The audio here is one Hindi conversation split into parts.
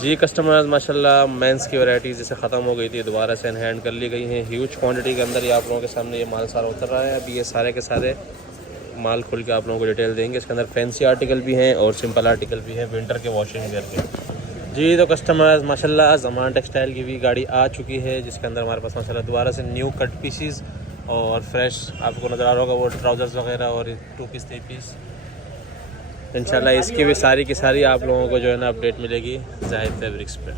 जी कस्टमर्स माशाल्लाह मेंस की वैरायटी जैसे ख़त्म हो गई थी दोबारा से एनहैंड कर ली गई हैं ह्यूज क्वांटिटी के अंदर। ये आप लोगों के सामने ये माल सारा उतर रहा है। अभी ये सारे के सारे माल खुल के आप लोगों को डिटेल देंगे। इसके अंदर फैंसी आर्टिकल भी हैं और सिंपल आर्टिकल भी हैं विंटर के वॉशिंग वेयर के। जी तो कस्टमर्स माशाल्लाह ज़मान टेक्सटाइल की भी गाड़ी आ चुकी है जिसके अंदर हमारे पास माशाल्लाह दोबारा से न्यू कट पीसीस और फ्रेश आपको नज़र आ रहा होगा वो ट्राउज़र्स वगैरह और 2 पीस 3 पीस इंशाल्लाह इसकी भी सारी की सारी आप लोगों को जो है ना अपडेट मिलेगी जाहिद फैब्रिक्स पे।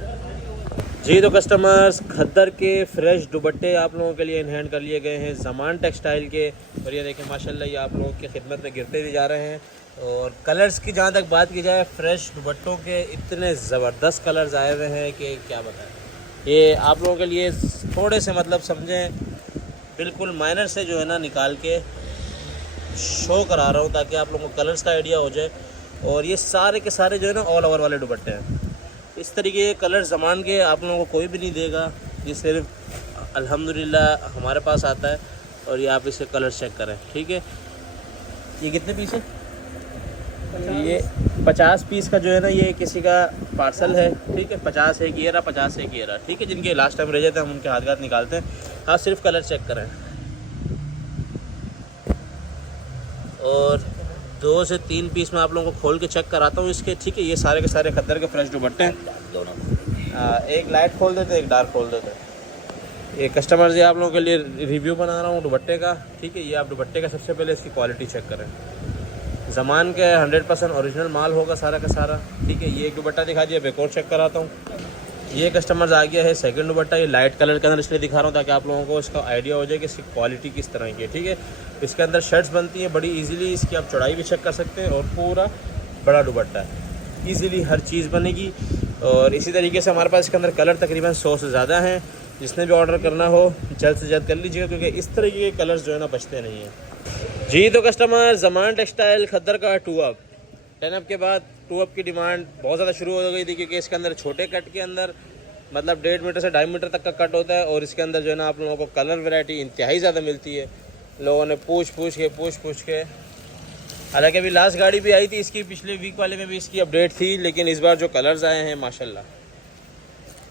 जी तो कस्टमर्स खद्दर के फ्रेश दुपट्टे आप लोगों के लिए इन हैंड कर लिए गए हैं ज़मान टेक्सटाइल के। और ये देखें माशाल्लाह ये आप लोगों की खिदमत में गिरते भी जा रहे हैं। और कलर्स की जहाँ तक बात की जाए फ्रेश दुपट्टों के इतने ज़बरदस्त कलर्स आए हुए हैं कि क्या बताएं। ये आप लोगों के लिए थोड़े से मतलब समझें बिल्कुल माइनर से जो है ना निकाल के शो करा रहा हूँ ताकि आप लोगों को कलर्स का आइडिया हो जाए। और ये सारे के सारे जो है ना ऑल ओवर वाले दुपट्टे हैं। इस तरीके के कलर ज़मान के आप लोगों को कोई भी नहीं देगा। ये सिर्फ अल्हम्दुलिल्लाह हमारे पास आता है। और ये आप इसके कलर चेक करें ठीक है। ये कितने पीस है? ये 50 पीस का जो है ना ये किसी का पार्सल है ठीक है। 50 है ये रहा 50 है ये रहा ठीक है। जिनके लास्ट टाइम रह जाते हैं हम उनके हाथ निकालते हैं। आप सिर्फ कलर चेक करें। और 2 से 3 पीस में आप लोगों को खोल के चेक कराता हूँ इसके ठीक है। ये सारे के सारे खद्दर के फ्रेश दुपट्टे हैं दोनों। एक लाइट खोल देते एक डार्क खोल देते। ये कस्टमर्स ये आप लोगों के लिए रिव्यू बना रहा हूँ दुपट्टे का ठीक है। ये आप दुपट्टे का सबसे पहले इसकी क्वालिटी चेक करें। ज़मान के 100% ओरिजिनल माल होगा सारा का सारा ठीक है। ये एक दुपट्टा दिखा दिया एक और चेक कराता हूँ। ये कस्टमर्स आ गया है सेकंड दुपट्टा। ये लाइट कलर के अंदर इसलिए दिखा रहा हूँ ताकि आप लोगों को इसका आइडिया हो जाए कि इसकी क्वालिटी किस तरह की है ठीक है। इसके अंदर शर्ट्स बनती हैं बड़ी इजीली। इसकी आप चौड़ाई भी चेक कर सकते हैं और पूरा बड़ा दुपट्टा है इजीली हर चीज़ बनेगी। और इसी तरीके से हमारे पास इसके अंदर कलर तकरीबन 100 से ज़्यादा हैं। जिसने भी ऑर्डर करना हो जल्द से जल्द कर लीजिएगा क्योंकि इस तरीके के कलर्स जो है ना बचते नहीं हैं। जी तो कस्टमर ज़मान टेक्सटाइल खद्दर का 2 अप 10 अप के बाद 2 अप की डिमांड बहुत ज़्यादा शुरू हो गई थी क्योंकि इसके अंदर छोटे कट के अंदर मतलब 1.5 मीटर से 2.5 मीटर तक का कट होता है। और इसके अंदर जो है ना आप लोगों को कलर वैरायटी इंतहाई ज़्यादा मिलती है। लोगों ने पूछ के हालांकि अभी लास्ट गाड़ी भी आई थी इसकी पिछले वीक वाले में भी इसकी अपडेट थी। लेकिन इस बार जो कलर्स आए हैं माशाल्लाह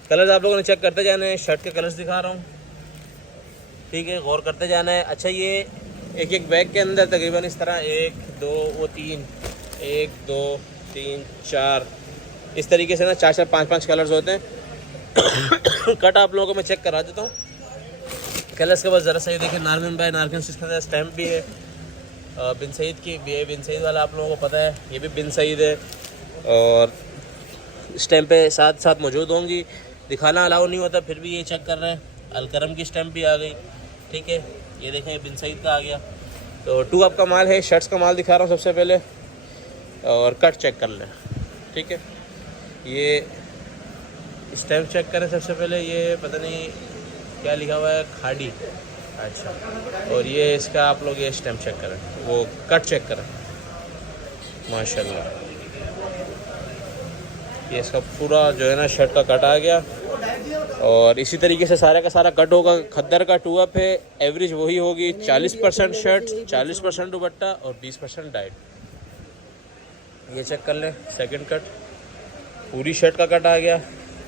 कलर्स आप लोगों ने चेक करते जाना है। शर्ट के कलर्स दिखा रहा हूँ ठीक है गौर करते जाना है। अच्छा ये एक एक बैग के अंदर तकरीबन इस तरह 1 2 वो 3 1 2 3 4 इस तरीके से ना 4 5 5 कलर्स होते हैं। कट आप लोगों को मैं चेक करा देता हूँ कलर्स के बाद ज़रा सा। ये देखिए नारगन बाय नारगन इसके अंदर स्टैम्प भी है। बिन सईद की भी है। बिन सईद वाला आप लोगों को पता है ये भी बिन सईद है। और स्टैम्प पे साथ साथ मौजूद होंगी। दिखाना अलाउ नहीं होता फिर भी ये चेक कर रहे हैं। अलकरम की स्टैम्प भी आ गई ठीक है। ये देखें बिन सईद का आ गया। तो 2 अप का माल है। शर्ट्स का माल दिखा रहा हूँ सबसे पहले और कट चेक कर लें ठीक है। ये स्टैम्प चेक करें सबसे पहले। ये पता नहीं क्या लिखा हुआ है खाड़ी अच्छा। और ये इसका आप लोग ये स्टैम्प चेक करें वो कट चेक करें माशाल्लाह। ये इसका पूरा जो है ना शर्ट का कट आ गया। और इसी तरीके से सारा का सारा कट होगा। खद्दर का 2 अप है। एवरेज वही होगी 40% शर्ट 40% दुपट्टा और 20% डाइट। ये चेक कर लें सेकंड कट पूरी शर्ट का कट आ गया।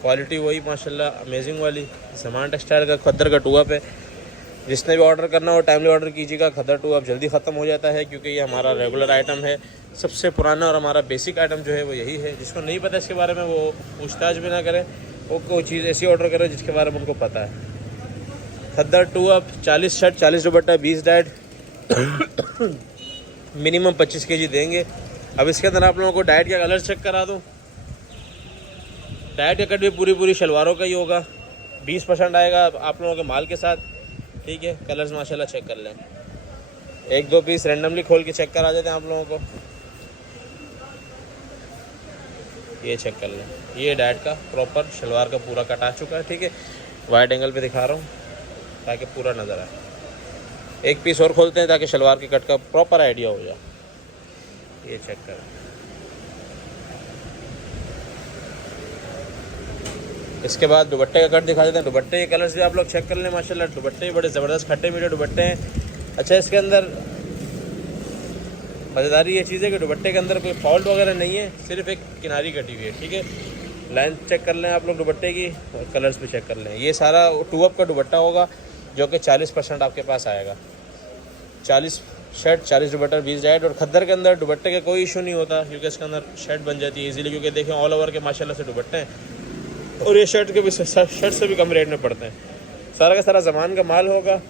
क्वालिटी वही माशाल्लाह अमेजिंग वाली ज़मान टेक्सटाइल का खद्दर का 2 अप है। जिसने भी ऑर्डर करना हो टाइमली ऑर्डर कीजिएगा। खद्दर 2 अप जल्दी ख़त्म हो जाता है क्योंकि ये हमारा रेगुलर आइटम है। सबसे पुराना और हमारा बेसिक आइटम जो है वो यही है। जिसको नहीं पता इसके बारे में वो पूछताछ भी ना करें। वो कोई चीज़ ऐसी ऑर्डर करें जिसके बारे में उनको पता है। खद्दर 2 अप 40 शर्ट 40 दुपट्टा 20 डाइट मिनिमम 25 kg देंगे। अब इसके अंदर आप लोगों को डाइट का कलर चेक करा दूँ। डाइट का कट भी पूरी शलवारों का ही होगा। 20% आएगा आप लोगों के माल के साथ ठीक है। कलर्स माशाल्लाह चेक कर लें। 1 2 पीस रेंडमली खोल के चेक करा देते हैं आप लोगों को। ये चेक कर लें। ये डाइट का प्रॉपर शलवार का पूरा कट आ चुका है ठीक है। वाइड एंगल पे दिखा रहा हूँ ताकि पूरा नज़र आए। 1 पीस और खोलते हैं ताकि शलवार के कट का प्रॉपर आइडिया हो जाए। ये चेक करें। इसके बाद दुपट्टे का कट दिखा देते हैं। दुपट्टे के कलर्स भी आप लोग चेक कर लें माशाल्लाह। दुपट्टे बड़े ज़बरदस्त खट्टे मीठे दुपट्टे हैं। अच्छा इसके अंदर मज़ेदारी ये चीज़ है कि दुपट्टे के अंदर कोई फॉल्ट वगैरह नहीं है। सिर्फ एक किनारी कटी हुई है ठीक है। लेंथ चेक कर लें आप लोग दुपट्टे की, और कलर्स भी चेक कर लें। ये सारा 2 का दुपट्टा होगा जो कि 40% आपके पास आएगा। 40 शर्ट, 40 दुपट्टा, 20 जाइट। और खद्दर के अंदर दुपट्टे का कोई इशू नहीं होता क्योंकि इसके अंदर शर्ट बन जाती है इजीली, क्योंकि देखें ऑल ओवर के माशाल्लाह से दुपट्टे हैं और ये शर्ट के भी शर्ट से भी कम रेट में पड़ते हैं। सारा का सारा ज़मान का माल होगा,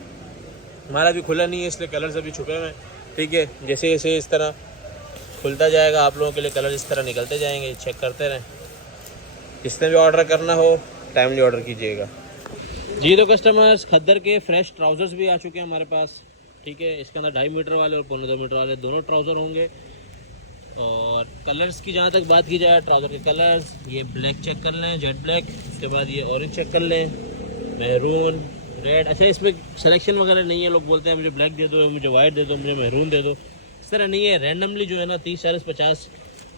माल अभी खुला नहीं है इसलिए कलर्स अभी छुपे हुए हैं, ठीक है। जैसे जैसे इस तरह खुलता जाएगा आप लोगों के लिए कलर इस तरह निकलते जाएंगे, चेक करते रहें। जिसने भी ऑर्डर करना हो टाइमली ऑर्डर कीजिएगा जी। तो कस्टमर्स, खद्दर के फ्रेश ट्राउज़र्स भी आ चुके हैं हमारे पास, ठीक है। इसके अंदर 2.5 मीटर वाले और 1.25 मीटर वाले दोनों ट्राउज़र होंगे। और कलर्स की जहाँ तक बात की जाए, ट्राउज़र के कलर्स, ये ब्लैक चेक कर लें, जेट ब्लैक, उसके बाद ये ऑरेंज चेक कर लें, मैरून, रेड। अच्छा, इसमें सिलेक्शन वगैरह नहीं है, लोग बोलते हैं मुझे ब्लैक दे दो, मुझे वाइट दे दो, मुझे मैरून दे दो, इस तरह नहीं है। रैंडमली जो है ना 30, 40, 50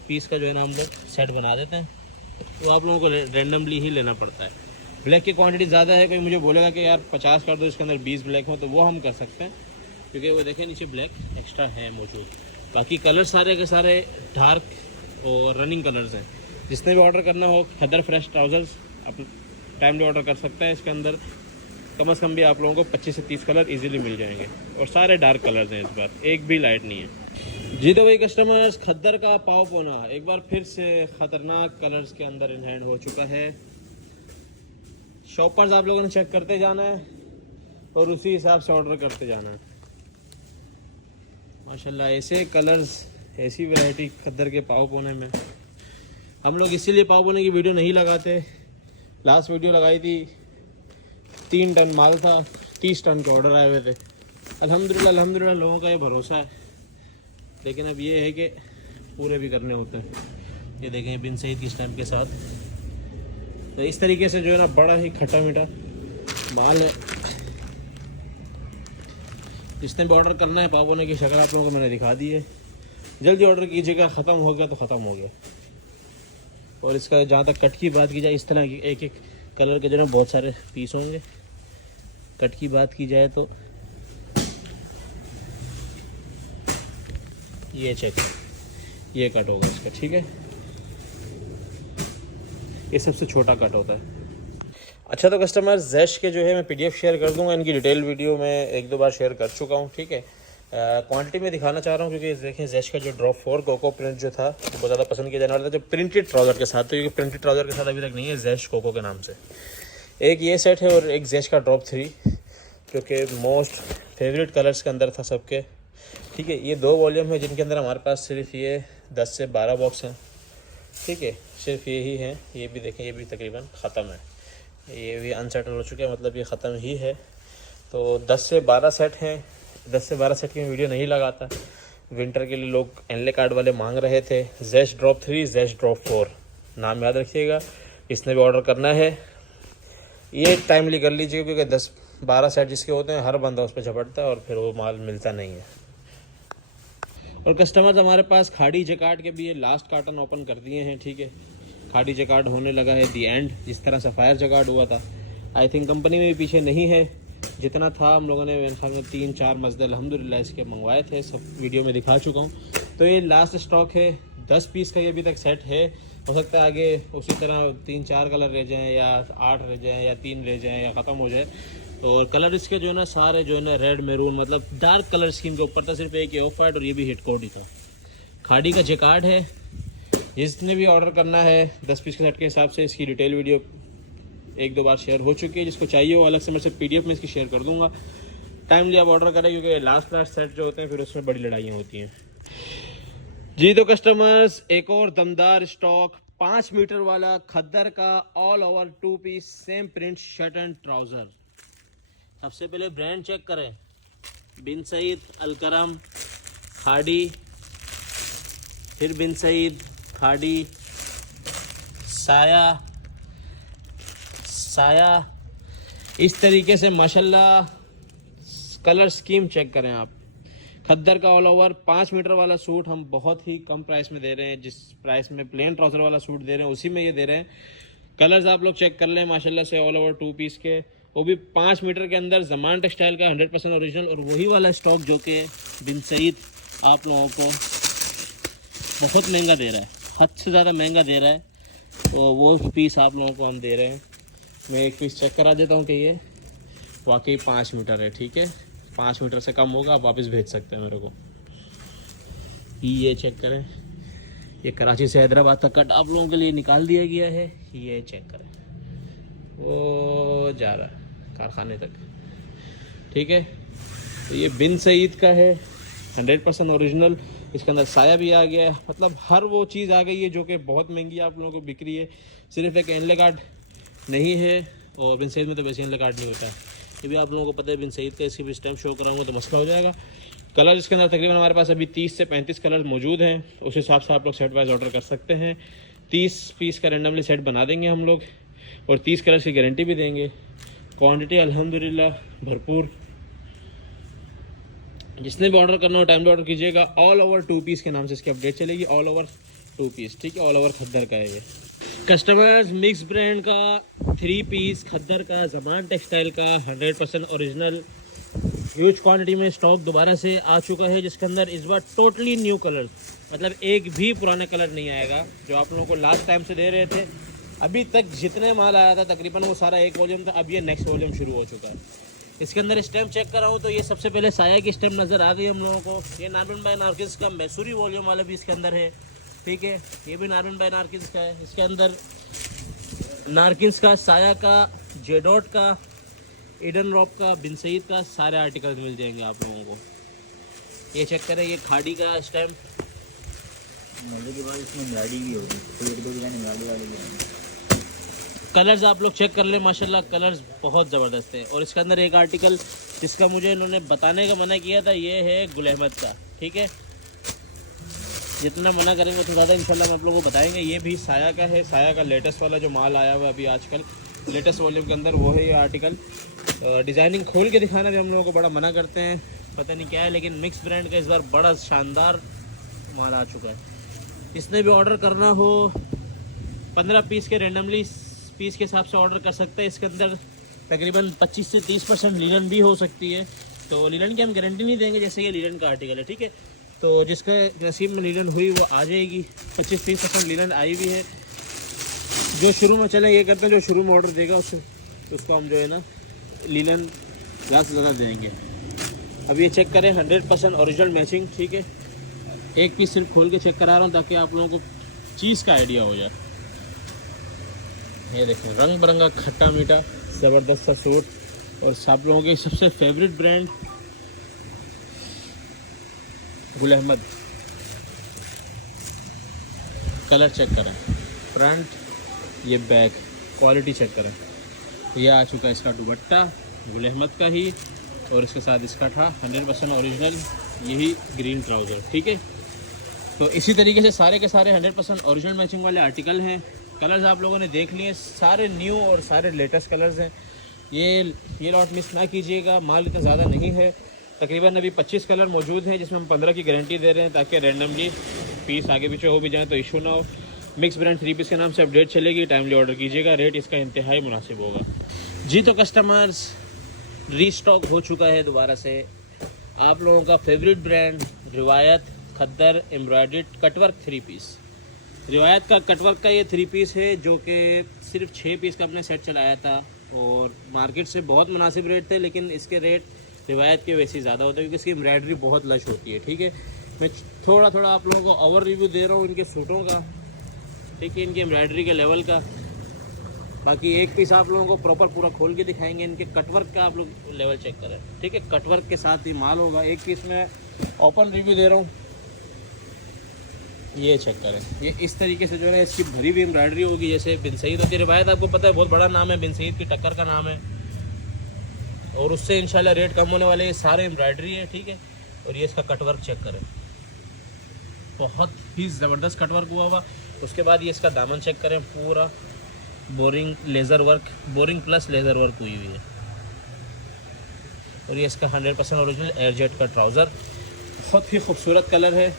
पीस का जो है ना हम लोग सेट बना देते हैं, तो आप लोगों को रैंडमली ही लेना पड़ता है। ब्लैक की क्वांटिटी ज़्यादा है, कोई मुझे बोलेगा कि यार 50 कर दो, इसके अंदर 20 ब्लैक हो, तो वो हम कर सकते हैं क्योंकि वो देखें नीचे ब्लैक एक्स्ट्रा है मौजूद। बाकी कलर सारे के सारे डार्क और रनिंग कलर्स हैं। जिसने भी ऑर्डर करना हो खद्दर फ्रेश ट्राउज़र्स आप टाइमली ऑर्डर कर सकते हैं। इसके अंदर कम से कम भी आप लोगों को 25 से 30 कलर इजीली मिल जाएंगे और सारे डार्क कलर्स हैं, इस बार एक भी लाइट नहीं है जी। तो भाई कस्टमर्स, खद्दर का पाव पोना एक बार फिर से ख़तरनाक कलर्स के अंदर इन हैंड हो चुका है। शॉपर्स आप लोगों ने चेक करते जाना है और उसी हिसाब से ऑर्डर करते जाना है। माशाल्लाह ऐसे कलर्स, ऐसी वैरायटी खद्दर के पाव पोने में। हम लोग इसीलिए पाव पोने की वीडियो नहीं लगाते। लास्ट वीडियो लगाई थी 3 टन माल था, 30 टन के ऑर्डर आए हुए थे। अल्हम्दुलिल्लाह लोगों का ये भरोसा है, लेकिन अब ये है कि पूरे भी करने होते हैं। ये देखें बिन सईद की स्टैम्प के साथ, तो इस तरीके से जो है ना बड़ा ही खट्टा मीठा माल है। जिसने भी ऑर्डर करना है, पाव पोने की शक्ल आप लोगों को मैंने दिखा दी है, जल्दी ऑर्डर कीजिएगा। ख़त्म हो गया तो ख़त्म हो गया। और इसका जहाँ तक कट की बात की जाए, इस तरह की एक एक कलर के जो है बहुत सारे पीस होंगे। कट की बात की जाए तो ये चेक, ये कट होगा इसका, ठीक है। ये सबसे छोटा कट होता है। अच्छा, तो कस्टमर ज़ैश के जो है मैं PDF शेयर कर दूंगा। इनकी डिटेल वीडियो मैं 1-2 बार शेयर कर चुका हूँ, ठीक है। क्वांटिटी में दिखाना चाह रहा हूँ क्योंकि देखें ज़ैश का जो ड्रॉप 4 कोको प्रिंट जो था वो बहुत ज़्यादा पसंद किया जाने वाला था, जो प्रिंटेड ट्राउज़र के साथ। तो ये प्रिंटेड ट्राउज़र के साथ अभी तक नहीं है, ज़ैश कोको के नाम से एक ये सेट है और एक ज़ैश का ड्रॉप 3 जो कि मोस्ट फेवरेट कलर्स के अंदर था सबके, ठीक है। ये 2 वॉल्यूम है जिनके अंदर हमारे पास सिर्फ ये 10 से 12 बॉक्स हैं, ठीक है। सिर्फ ये ही हैं। ये भी देखें, ये भी तकरीबन ख़त्म है, ये भी अनसेटल हो चुके हैं, मतलब ये ख़त्म ही है। तो 10 से 12 सेट हैं। 10 से 12 सेट की मैं वीडियो नहीं लगाता। विंटर के लिए लोग एनले कार्ड वाले मांग रहे थे। ज़ैश ड्रॉप 3, ज़ैश ड्रॉप 4 नाम याद रखिएगा। इसने भी ऑर्डर करना है ये टाइमली कर लीजिए, क्योंकि 10-12 सेट जिसके होते हैं हर बंदा उस पर झपटता है और फिर वो माल मिलता नहीं है। और कस्टमर्स हमारे पास खाड़ी जैकार्ड के भी ये लास्ट कार्टन ओपन कर दिए हैं, ठीक है। खाड़ी जैकार्ड होने लगा है दी एंड, जिस तरह सफ़ायर जैकार्ड हुआ था। आई थिंक कंपनी में भी पीछे नहीं है, जितना था हम लोगों ने मेरे ख्याल में 3-4 मजदे अल्हम्दुलिल्लाह इसके मंगवाए थे, सब वीडियो में दिखा चुका हूँ। तो ये लास्ट स्टॉक है, 10 पीस का ये अभी तक सेट है। हो सकता है आगे उसी तरह 3-4 कलर रह जाएँ या 8 रह जाएँ या 3 रह जाएँ या ख़त्म हो जाए। और कलर इसके जो है ना सारे जो है ना रेड, मैरून, मतलब डार्क कलर स्कीम के ऊपर था। सिर्फ एक ये ऑफ वाइट और ये भी हिट कोड ही था। खाड़ी का जैकार्ड है। जिसने भी ऑर्डर करना है 10 पीस के सेट के हिसाब से, इसकी डिटेल वीडियो 1-2 बार शेयर हो चुकी है। जिसको चाहिए वो अलग से मेरे से PDF में इसकी शेयर कर दूंगा। टाइमली आप ऑर्डर करें, क्योंकि लास्ट सेट जो होते हैं फिर उसमें बड़ी लड़ाइयाँ होती हैं जी। तो कस्टमर्स, एक और दमदार स्टॉक 5 मीटर वाला खद्दर का all over 2 piece same print shirt and trouser. सबसे पहले ब्रांड चेक करें, बिन सईद, अलकरम, खाड़ी, फिर बिन सईद, खाड़ी, साया, इस तरीके से माशाल्लाह कलर स्कीम चेक करें आप। खद्दर का ऑल ओवर 5 मीटर वाला सूट हम बहुत ही कम प्राइस में दे रहे हैं। जिस प्राइस में प्लेन ट्राउज़र वाला सूट दे रहे हैं उसी में ये दे रहे हैं। कलर्स आप लोग चेक कर लें माशाल्लाह से, ऑल ओवर 2 पीस के, वो भी 5 मीटर के अंदर, ज़मान टेक्सटाइल का 100% ओरिजिनल। और वही वाला स्टॉक जो कि बिन सईद आप लोगों को बहुत महंगा दे रहा है, हद से ज़्यादा महंगा दे रहा है। तो वो पीस आप लोगों को हम दे रहे हैं। मैं एक पीस चेक करा देता हूँ कि ये वाकई 5 मीटर है, ठीक है। 5 मीटर से कम होगा आप वापस भेज सकते हैं मेरे को। ये चेक करें, ये कराची से हैदराबाद का कट आप लोगों के लिए निकाल दिया गया है। ये चेक करें, वो जा रहा है कारखाने तक, ठीक है। तो ये बिन सईद का है, 100% ओरिजिनल। इसके अंदर साया भी आ गया है, मतलब हर वो चीज़ आ गई है जो कि बहुत महंगी आप लोगों को बिक रही है। सिर्फ एक एनले कार्ड नहीं है, और बिन सईद में तो वैसे एनले कार्ड नहीं होता है, ये भी आप लोगों को पता है। बिन सईद का इसकी भी स्टैम्प शो कराऊंगा तो मसला हो जाएगा। कलर इसके अंदर तकरीबन हमारे पास अभी 30 से 35 कलर मौजूद हैं, उस हिसाब से आप लोग सेट वाइज ऑर्डर कर सकते हैं। 30 पीस का रेंडमली सेट बना देंगे हम लोग, और 30 कलर की गारंटी भी देंगे। क्वांटिटी अल्हम्दुलिल्लाह भरपूर। जिसने भी ऑर्डर करना हो टाइम पे ऑर्डर कीजिएगा। ऑल ओवर 2 पीस के नाम से इसकी अपडेट चलेगी, ऑल ओवर 2 पीस, ठीक है। ऑल ओवर खद्दर का है ये। कस्टमर्स मिक्स ब्रांड का 3 पीस खद्दर का, ज़मान टेक्सटाइल का, 100% ओरिजिनल, ह्यूज क्वांटिटी में स्टॉक दोबारा से आ चुका है, जिसके अंदर इस बार टोटली न्यू कलर, मतलब एक भी पुराने कलर नहीं आएगा। जो आप लोगों को लास्ट टाइम से दे रहे थे, अभी तक जितने माल आया था तकरीबन वो सारा एक वॉल्यूम था, अब ये नेक्स्ट वॉल्यूम शुरू हो चुका है। इसके अंदर स्टैम्प चेक कर रहा हूँ तो ये सबसे पहले साया की स्टैम्प नज़र आ गई हम लोगों को। ये नार्मन बाय नारकिस का मैसूरी वॉल्यूम वाला भी इसके अंदर है, ठीक है। ये भी नार्मन बाय नारकिस का है। इसके अंदर नारकिस का, साया का, जेडॉट का, ईडन रॉप का, बिन सईद का सारे आर्टिकल्स मिल जाएंगे आप लोगों को। ये चेक करें, ये खाड़ी का स्टैम्प, मजे के बाद इसमें गाड़ी भी होगी, तो 1-2 डिजाइन गाड़ी वाली भी होगी। कलर्स आप लोग चेक कर ले, माशाल्लाह कलर्स बहुत ज़बरदस्त है। और इसके अंदर एक आर्टिकल जिसका मुझे इन्होंने बताने का मना किया था, ये है गुल अहमद का, ठीक है। जितना मना करेंगे तो ज़्यादा इंशाल्लाह हम आप लोगों को बताएंगे। ये भी साया का है, साया का लेटेस्ट वाला जो माल आया हुआ है अभी आजकल लेटेस्ट वॉल्यूम के अंदर, वो है ये आर्टिकल। डिज़ाइनिंग खोल के दिखाना भी हम लोगों को बड़ा मना करते हैं, पता नहीं क्या है, लेकिन मिक्स ब्रांड का इस बार बड़ा शानदार माल आ चुका है। इसने भी ऑर्डर करना हो 15 पीस के रेंडमली पीस के हिसाब से ऑर्डर कर सकते हैं। इसके अंदर तकरीबन 25 से 30% लीलन भी हो सकती है, तो लीलन की हम गारंटी नहीं देंगे, जैसे ये लीलन का आर्टिकल है, ठीक है। तो जिसका नसीब में लीलन हुई वो आ जाएगी। 25-30% लीलन आई हुई है। जो शुरू में चले ये करते हैं, जो शुरू में ऑर्डर देगा उसको हम जो है ना लीलन ज़्यादा से ज़्यादा देंगे। अब ये चेक करें, 100% ओरिजिनल मैचिंग, ठीक है। एक पीस सिर्फ खोल के चेक करा रहा हूँ ताकि आप लोगों को चीज़ का आइडिया हो जाए। ये देखें, रंग बिरंगा खट्टा मीठा ज़बरदस्त सा सूट, और आप लोगों की सबसे favourite brand Gul Ahmed. Colour check करें, फ्रंट, ये बैक, क्वालिटी चेक करें। ये आ चुका है इसका दुपट्टा गुल अहमद का ही, और इसके साथ इसका था 100% ओरिजिनल यही ग्रीन ट्राउज़र, ठीक है। तो इसी तरीके से सारे के सारे 100% ओरिजिनल मैचिंग वाले आर्टिकल हैं। कलर्स आप लोगों ने देख लिए, सारे न्यू और सारे लेटेस्ट कलर्स हैं। ये लॉट मिस ना कीजिएगा, माल इतना ज़्यादा नहीं है। तकरीबन अभी 25 कलर मौजूद हैं, जिसमें हम 15 की गारंटी दे रहे हैं, ताकि रैंडमली पीस आगे पीछे हो भी जाए तो इशू ना हो। मिक्स ब्रांड 3 पीस के नाम से अपडेट चलेगी, टाइमली ऑर्डर कीजिएगा, रेट इसका इंतहाई मुनासिब होगा जी। तो कस्टमर्स, रीस्टॉक हो चुका है दोबारा से आप लोगों का फेवरेट ब्रांड रिवायत खद्दर एम्ब्रॉयडर्ड कटवर्क 3 पीस। रिवायत का कटवर्क का ये 3 पीस है, जो कि सिर्फ 6 पीस का अपने सेट चलाया था, और मार्केट से बहुत मुनासिब रेट थे, लेकिन इसके रेट रिवायत के वैसे ही ज़्यादा होते हैं, क्योंकि इसकी एम्ब्रॉयडरी बहुत लश होती है, ठीक है। मैं थोड़ा थोड़ा आप लोगों को ओवर रिव्यू दे रहा हूँ इनके सूटों का, ठीक है, इनकी एम्ब्रॉयडरी के लेवल का। बाकी एक पीस आप लोगों को प्रॉपर पूरा खोल के दिखाएंगे। इनके कटवर्क का आप लोग लेवल चेक करें, ठीक है। कटवर्क के साथ ही माल होगा। एक पीस में ओपन रिव्यू दे रहा हूँ, ये चेक करें। ये इस तरीके से जो है इसकी भरी हुई एम्ब्रॉयडरी होगी, जैसे बिन सईद होती है। रिवायत आपको पता है बहुत बड़ा नाम है, बिन सईद की टक्कर का नाम है, और उससे इंशाल्लाह रेट कम होने वाले। ये सारे एम्ब्रॉयडरी है, ठीक है। और ये इसका कटवर्क चेक करें, बहुत ही ज़बरदस्त कटवर्क हुआ हुआ। उसके बाद ये इसका दामन चेक करें, पूरा boring laser work, boring plus laser work हुई हुई है। और ये इसका 100% ओरिजिनल एयरजेट का ट्राउज़र, बहुत ही खूबसूरत कलर है।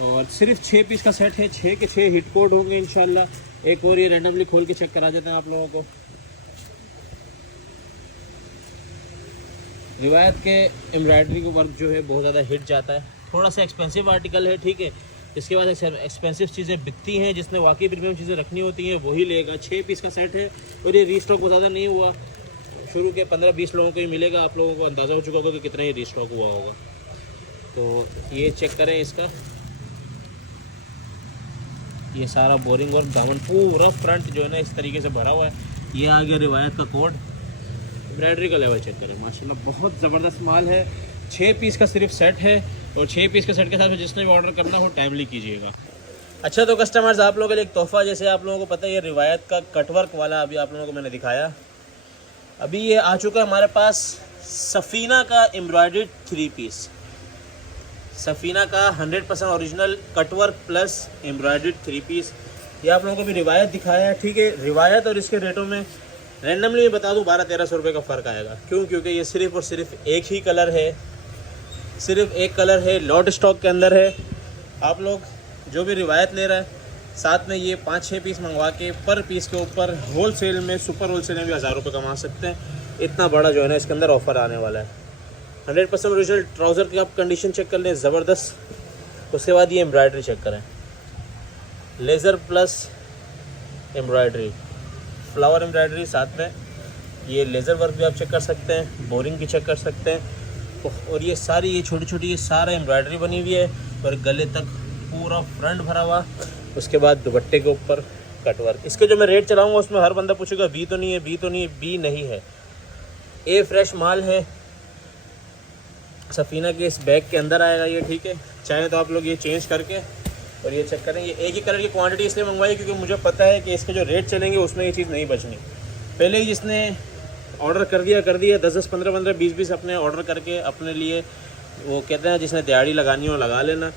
और सिर्फ 6 पीस का सेट है, 6 के 6 हिट कोड होंगे इंशाल्लाह। एक और ये रैंडमली खोल के चेक करा देते हैं आप लोगों को। रिवायत के एम्ब्रॉयडरी का वर्क जो है बहुत ज़्यादा हिट जाता है, थोड़ा सा एक्सपेंसिव आर्टिकल है, ठीक है, इसके बाद एक्सपेंसिव चीज़ें बिकती हैं, जिसने वाकई प्रीमियम चीज़ें रखनी होती हैं वही लेगा। 6 पीस का सेट है और ये रीस्टॉक बहुत ज़्यादा नहीं हुआ, शुरू के 15-20 लोगों को ही मिलेगा। आप लोगों को अंदाज़ा हो चुका होगा कि कितना ही रीस्टॉक हुआ होगा। तो ये चेक करें इसका, ये सारा बोरिंग और दामन पूरा फ्रंट जो है ना इस तरीके से भरा हुआ है। ये आ गया रिवायत का कोड। एम्ब्रॉयडरी का लेवल चेक करें, माशाल्लाह बहुत ज़बरदस्त माल है। 6 पीस का सिर्फ सेट है और 6 पीस के सेट के साथ जिसने भी ऑर्डर करना हो टाइमली कीजिएगा। अच्छा तो कस्टमर्स, आप लोगों के लिए एक तोहफ़ा, जैसे आप लोगों को पता है ये रिवायत का कटवर्क वाला अभी आप लोगों को मैंने दिखाया, अभी ये आ चुका है हमारे पास सफ़ीना का एम्ब्रॉयडर्ड 3 पीस। सफ़ीना का 100% original cutwork plus embroidered 3 piece. ये आप लोगों को भी रिवायत दिखाया है, ठीक है। रिवायत और इसके रेटों में रैंडमली मैं बता दूं 1200-1300 रुपये का फ़र्क आएगा। क्यों? क्योंकि ये सिर्फ़ और सिर्फ एक ही कलर है, सिर्फ एक कलर है, लॉट स्टॉक के अंदर है। आप लोग जो भी रिवायत ले रहा है साथ में ये 5-6 पीस मंगवा के पर पीस के ऊपर होल सेल में, सुपर होल सेल में भी 1000 रुपये कमा सकते हैं। इतना बड़ा जो है ना इसके अंदर ऑफ़र आने वाला है। 100% ओरिजिनल ट्राउज़र की आप कंडीशन चेक कर लें, ज़बरदस्त। उसके बाद ये एम्ब्रॉयडरी चेक करें, laser plus embroidery, flower embroidery, साथ में ये लेज़र वर्क भी आप चेक कर सकते हैं, बोरिंग भी चेक कर सकते हैं। और ये सारी ये छोटी छोटी ये सारा एम्ब्रॉयडरी बनी हुई है और गले तक पूरा फ्रंट भरा हुआ। उसके बाद दुपट्टे के ऊपर कटवर्क। इसके जो मैं रेट चलाऊँगा उसमें हर बंदा पूछेगा बी तो नहीं है, बी तो नहीं है। बी नहीं है, ए फ्रेश माल है। सफ़ीना के इस बैग के अंदर आएगा ये, ठीक है। चाहे तो आप लोग ये चेंज करके और ये चेक करें। ये एक ही कलर की क्वांटिटी इसलिए मंगवाई क्योंकि मुझे पता है कि इसके जो रेट चलेंगे उसमें ये चीज़ नहीं बचनी। पहले ही जिसने ऑर्डर कर दिया 10-10, 15-15, 20-20 अपने ऑर्डर करके अपने लिए, वो कहते हैं जिसने दिहाड़ी लगानी हो लगा लेना।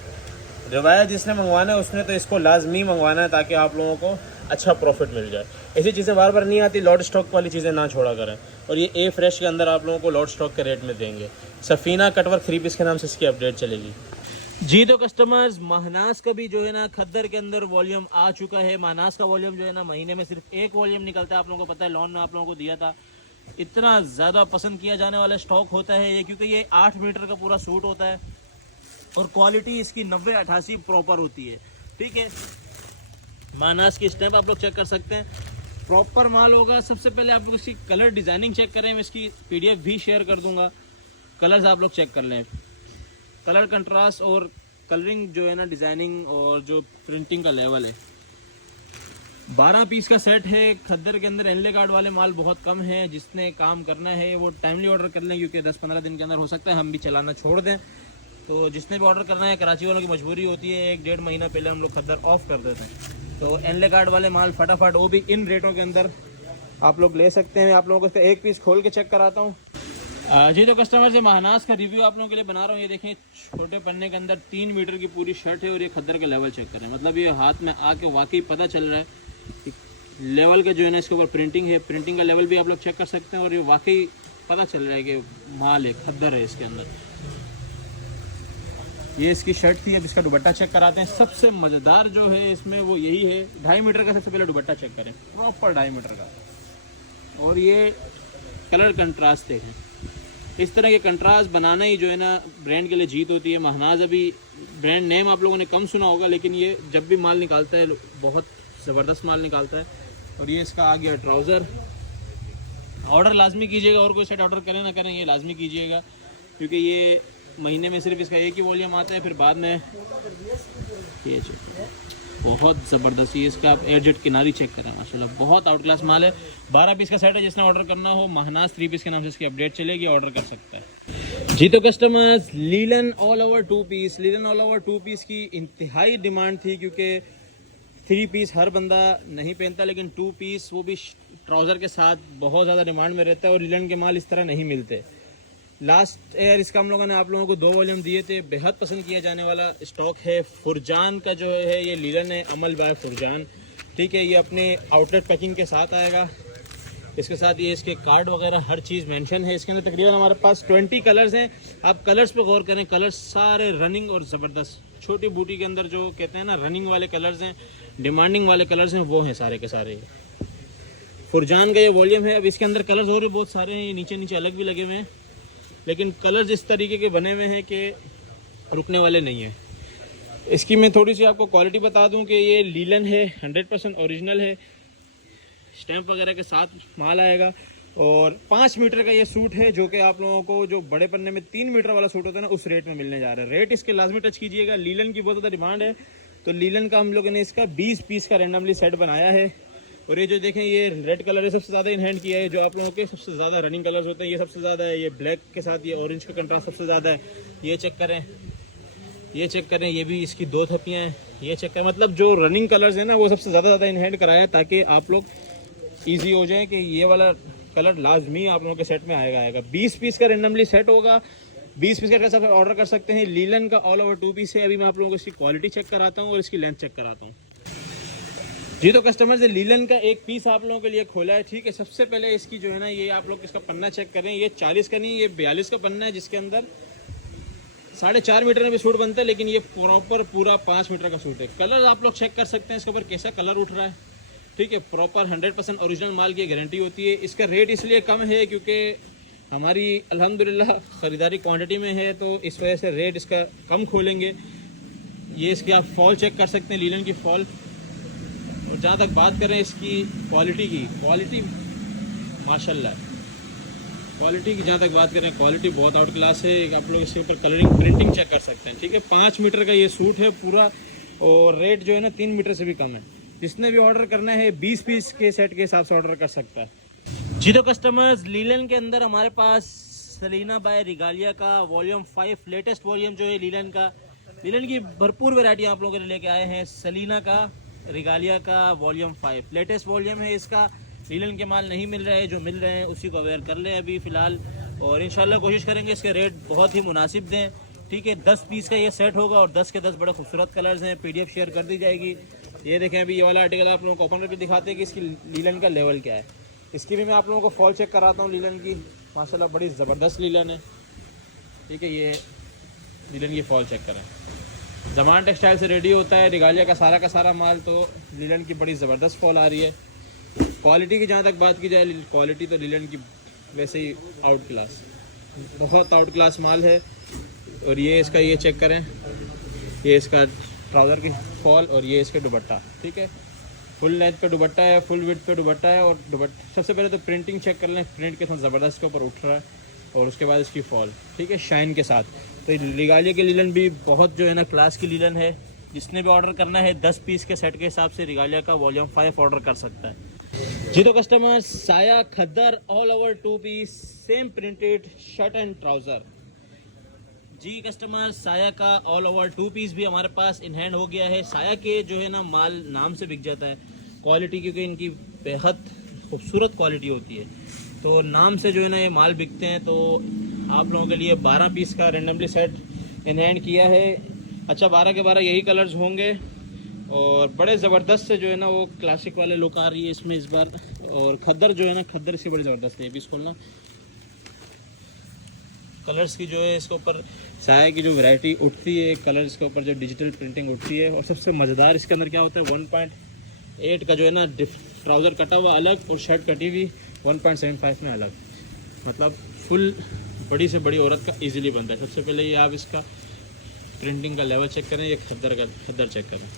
रिवायत जिसने मंगवाना है उसने तो इसको लाजमी मंगवाना है ताकि आप लोगों को अच्छा प्रॉफिट मिल जाए। ऐसी चीज़ें बार बार नहीं आती, लॉट स्टॉक वाली चीज़ें ना छोड़ा करें। और ये ए फ्रेश के अंदर आप लोगों को लॉट स्टॉक के रेट में देंगे। सफ़ीना कटवर्क 3 पीस के नाम से इसकी अपडेट चलेगी। जी तो कस्टमर्स, महनाज का भी जो है ना खद्दर के अंदर वॉल्यूम आ चुका है। महनाज का वॉल्यूम जो है ना महीने में सिर्फ एक वॉल्यूम निकलता है। आप लोगों को पता है, लॉन में आप लोगों को दिया था। इतना ज़्यादा पसंद किया जाने वाला स्टॉक होता है ये, क्योंकि ये 8 मीटर का पूरा सूट होता है और क्वालिटी इसकी 90-88 प्रॉपर होती है, ठीक है। महनाज की स्टैम्प आप लोग चेक कर सकते हैं, प्रॉपर माल होगा। सबसे पहले आप लोग इसकी कलर डिज़ाइनिंग चेक करें, मैं इसकी PDF भी शेयर कर दूंगा। कलर्स आप लोग चेक कर लें, कलर कंट्रास्ट और कलरिंग जो है ना, डिज़ाइनिंग और जो प्रिंटिंग का लेवल है। 12 पीस का सेट है। खद्दर के अंदर एनले कार्ड वाले माल बहुत कम है। जिसने काम करना है वो टाइमली ऑर्डर कर लें, क्योंकि 10-15 दिन के अंदर हो सकता है हम भी चलाना छोड़ दें। तो जिसने भी ऑर्डर करना है, कराची वालों की मजबूरी होती है, 1-1.5 महीना पहले हम लोग खद्दर ऑफ कर देते हैं। तो एनले कार्ड वाले माल फटाफट, वो भी इन रेटों के अंदर आप लोग ले सकते हैं। आप लोगों को इसका एक पीस खोल के चेक कराता हूँ। जी तो कस्टमर से महनाज का रिव्यू आप लोगों के लिए बना रहा हूँ। ये देखें, छोटे पन्ने के अंदर 3 मीटर की पूरी शर्ट है और ये खद्दर का लेवल चेक करें। मतलब ये हाथ में आके वाकई पता चल रहा है कि लेवल का जो है ना इसके ऊपर प्रिंटिंग है। प्रिंटिंग का लेवल भी आप लोग चेक कर सकते हैं और ये वाकई पता चल रहा है कि माल है, खद्दर है इसके अंदर। ये इसकी शर्ट थी। अब इसका दुपट्टा चेक कराते हैं। सबसे मज़ेदार जो है इसमें वो यही है, 2.5 मीटर का सबसे पहले दुपट्टा चेक करें, प्रॉपर 2.5 मीटर का। और ये कलर कंट्रास्ट देखें, इस तरह के कंट्रास्ट बनाना ही जो है ना ब्रांड के लिए जीत होती है। महनाज अभी ब्रांड नेम आप लोगों ने कम सुना होगा, लेकिन ये जब भी माल निकालता है बहुत ज़बरदस्त माल निकालता है। और ये इसका आ गया ट्राउज़र। ऑर्डर लाजमी कीजिएगा, और कोई सेट ऑर्डर करें ना करें, ये लाजमी कीजिएगा, क्योंकि ये महीने में सिर्फ इसका एक ही वॉल्यूम आता है। फिर बाद में ये बहुत ज़बरदस्त, ये इसका आप एयरजेट किनारी चेक करें, माशाल्लाह बहुत आउट क्लास माल है। 12 पीस का सेट है। जिसने ऑर्डर करना हो, महनाज 3 पीस के नाम से इसकी अपडेट चलेगी, ऑर्डर कर सकता है। जी तो customers, linen all over 2 piece, linen all over 2 piece की इंतहाई डिमांड थी, क्योंकि 3 पीस हर बंदा नहीं पहनता, लेकिन 2 पीस वो भी ट्राउज़र के साथ बहुत ज़्यादा डिमांड में रहता है। और लीलन के माल इस तरह नहीं मिलते। लास्ट ईयर इसका हम लोगों ने आप लोगों को 2 वॉल्यूम दिए थे। बेहद पसंद किया जाने वाला स्टॉक है। फुरजान का जो है ये लीलन है, अमल बाय फुरजान, ठीक है। ये अपने आउटलेट पैकिंग के साथ आएगा। इसके साथ ये इसके कार्ड वगैरह हर चीज़ मेंशन है। इसके अंदर तकरीबन हमारे पास 20 कलर्स हैं। आप कलर्स पे गौर करें, कलर्स सारे रनिंग और ज़बरदस्त। छोटी बूटी के अंदर जो कहते हैं ना रनिंग वाले कलर्स हैं, डिमांडिंग वाले कलर्स हैं, वो हैं सारे के सारे। फुरजान का ये वॉल्यूम है। अब इसके अंदर कलर्स और भी बहुत सारे हैं, ये नीचे नीचे अलग भी लगे हुए हैं, लेकिन कलर्स इस तरीके के बने हुए हैं कि रुकने वाले नहीं हैं। इसकी मैं थोड़ी सी आपको क्वालिटी बता दूं कि ये लीलन है, 100% ओरिजिनल है, स्टैंप वगैरह के साथ माल आएगा। और 5 मीटर का ये सूट है, जो कि आप लोगों को जो बड़े पन्ने में 3 मीटर वाला सूट होता है ना, उस रेट में मिलने जा रहा है। रेट इसके लाजमी टच कीजिएगा। लीलन की बहुत ज़्यादा डिमांड है, तो लीलन का हम लोगों ने इसका 20 पीस का रैंडमली सेट बनाया है। और ये जो देखें, ये रेड कलर है, सबसे ज़्यादा इन हैंड किया है। जो आप लोगों के सबसे ज़्यादा रनिंग कलर्स होते हैं, ये सबसे ज़्यादा है। ये ब्लैक के साथ ये ऑरेंज का कंट्रास्ट सबसे ज़्यादा है। ये चेक करें, ये चेक करें, ये भी इसकी 2 थप्पियाँ हैं। ये चेक करें, मतलब जो रनिंग कलर्स हैं ना, वो सबसे ज़्यादा इन हैंड कराया है, ताकि आप लोग ईजी हो जाए कि ये वाला कलर लाजमी आप लोगों के सेट में आएगा। 20 पीस का रैंडमली सेट होगा। 20 पीस का कैसा ऑर्डर कर सकते हैं। लीलन का ऑल ओवर 2 पीस है। अभी मैं आप लोगों को इसकी क्वालिटी चेक कराता हूँ और इसकी लेंथ चेक कराता हूँ। जी तो कस्टमर्स, लीलन का एक पीस आप लोगों के लिए खोला है, ठीक है। सबसे पहले इसकी जो है ना, ये आप लोग इसका पन्ना चेक करें। ये 40 का नहीं, ये 42 का पन्ना है, जिसके अंदर 4.5 मीटर में भी सूट बनता है, लेकिन ये प्रॉपर पूरा 5 मीटर का सूट है। कलर आप लोग चेक कर सकते हैं इसके ऊपर कैसा कलर उठ रहा है, ठीक है। प्रॉपर 100% ओरिजिनल माल की गारंटी होती है। इसका रेट इसलिए कम है क्योंकि हमारी अल्हम्दुलिल्लाह ख़रीदारी क्वांटिटी में है, तो इस वजह से रेट इसका कम खोलेंगे। ये इसकी आप फॉल चेक कर सकते हैं, लीलन की फॉल। और जहाँ तक बात करें इसकी क्वालिटी की, क्वालिटी माशाल्लाह, क्वालिटी की जहाँ तक बात करें, क्वालिटी बहुत आउट क्लास है। आप लोग इसके ऊपर कलरिंग प्रिंटिंग चेक कर सकते हैं, ठीक है। 5 मीटर का ये सूट है पूरा, और रेट जो है ना 3 मीटर से भी कम है। जिसने भी ऑर्डर करना है 20 पीस के सेट के हिसाब से ऑर्डर कर सकता है। जी तो कस्टमर्स, लीलन के अंदर हमारे पास सलीना बाय रिगालिया का वॉल्यूम 5 लेटेस्ट वॉल्यूम जो है लीलन का, लीलन की भरपूर वैरायटी आप लोगों के लिए लेके आए हैं। सलीना का रिगालिया का वॉल्यूम 5 लेटेस्ट वॉल्यूम है इसका। लीलन के माल नहीं मिल रहे हैं, जो मिल रहे हैं उसी को अवेयर कर लें अभी फ़िलहाल। और इंशाल्लाह कोशिश करेंगे इसके रेट बहुत ही मुनासिब दें, ठीक है। 10 पीस का ये सेट होगा और 10 के 10 बड़े खूबसूरत कलर्स हैं। PDF शेयर कर दी जाएगी। ये देखें, अभी ये वाला आर्टिकल आप लोगों को ओपन करके दिखाते हैं कि इसकी लीलन का लेवल क्या है। इसकी भी मैं आप लोगों को फॉल चेक कराता हूँ लीलन की। माशाल्लाह बड़ी ज़बरदस्त लीलन है, ठीक है। ये लीलन की फॉल चेक करें। जमान टेक्सटाइल से रेडी होता है रिगालिया का सारा माल, तो लीलन की बड़ी ज़बरदस्त फॉल आ रही है। क्वालिटी की जहाँ तक बात की जाए, क्वालिटी तो लीलन की वैसे ही आउट क्लास, बहुत आउट क्लास माल है। और ये इसका, ये चेक करें, ये इसका ट्राउज़र की फॉल और ये इसके दुपट्टा, ठीक है। फुल लेंथ पे दुपट्टा है, फुल विड्थ पे दुपट्टा है। और दुपट्टा सबसे पहले तो प्रिंटिंग चेक कर लें, प्रिंट कितना ज़बरदस्त के ऊपर उठ रहा है। और उसके बाद इसकी फॉल, ठीक है, शाइन के साथ। तो रिगालिया की लीलन भी बहुत जो है ना क्लास की लीलन है। जिसने भी ऑर्डर करना है 10 पीस के सेट के हिसाब से रिगालिया का वॉल्यूम 5 ऑर्डर कर सकता है। जी तो कस्टमर्स, साया खद्दर all over 2 piece same printed shirt and trouser. जी कस्टमर, साया का ऑल ओवर 2 पीस भी हमारे पास इन हैंड हो गया है। साया के जो है ना माल नाम से बिक जाता है, क्वालिटी क्योंकि इनकी बेहद खूबसूरत क्वालिटी होती है, तो नाम से जो है ना ये माल बिकते हैं। तो आप लोगों के लिए 12 पीस का रेंडमली सेट इन हैंड किया है। अच्छा, 12 के 12 यही कलर्स होंगे और बड़े ज़बरदस्त से जो है ना वो क्लासिक वाले लुक आ रही है इसमें इस बार। और खद्दर जो है ना, खद्दर इसकी बड़ी ज़बरदस्त है। ये पीस खोलना, कलर्स की जो है इसके ऊपर साया की जो वैरायटी उठती है, कलर्स के ऊपर जो डिजिटल प्रिंटिंग उठती है। और सबसे मज़ेदार इसके अंदर क्या होता है, 1.8 का जो है ना ट्राउज़र कटा हुआ अलग और शर्ट कटी हुई 1.75 में अलग। मतलब फुल बड़ी से बड़ी औरत का इजीली बनता है। सबसे पहले ये आप इसका प्रिंटिंग का लेवल चेक करें, ये खद्दर चेक करें।